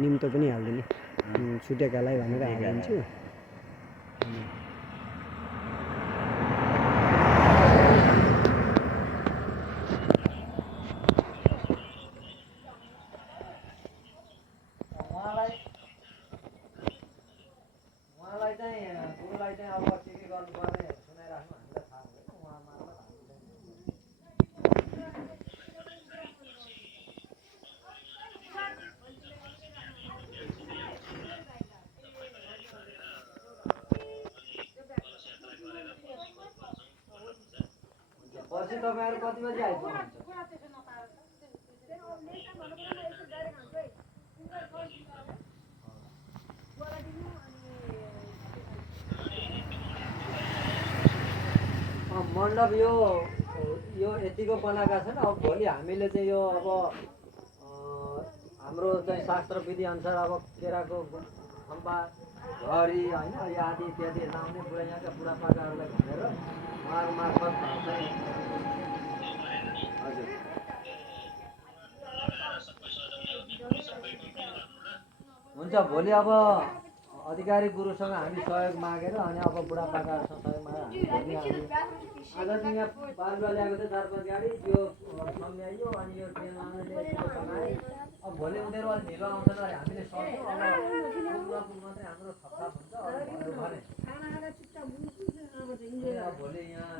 निम्तो पनि हाल्दिने छुटेकालाई भनेर हालिदिन्छु पछि तपाईहरु कति बजे आइपुग्नुहुन्छ मण्डप यो यतिको बनाएका छन् अब भोलि हामीले चाहिँ यो अब हाम्रो चाहिँ शास्त्र विधि अनुसार अब केराको खम्बा घरी हैन यो आदि इत्यादि लाउने यहाँका बुढापाकाहरूलाई भनेर उहाँहरू मार्फत चाहिँ हजुर हुन्छ भोलि अब अधिकारी गुरुसँग हामी सहयोग मागेर अनि अब बुढापाकाहरूसँग सहयोग मागेर हामी आज चाहिँ यहाँ बालुवा ल्याएको थियो 4-5 गाडी यो सम्झाइयो अनि यो ट्रेनमा बनाए अब भोलि उनीहरू अलि ढिलो आउँछन् अरे हामीले सक्छौँ अब मात्रै हाम्रो थपथाप हुन्छ भने भोलि यहाँ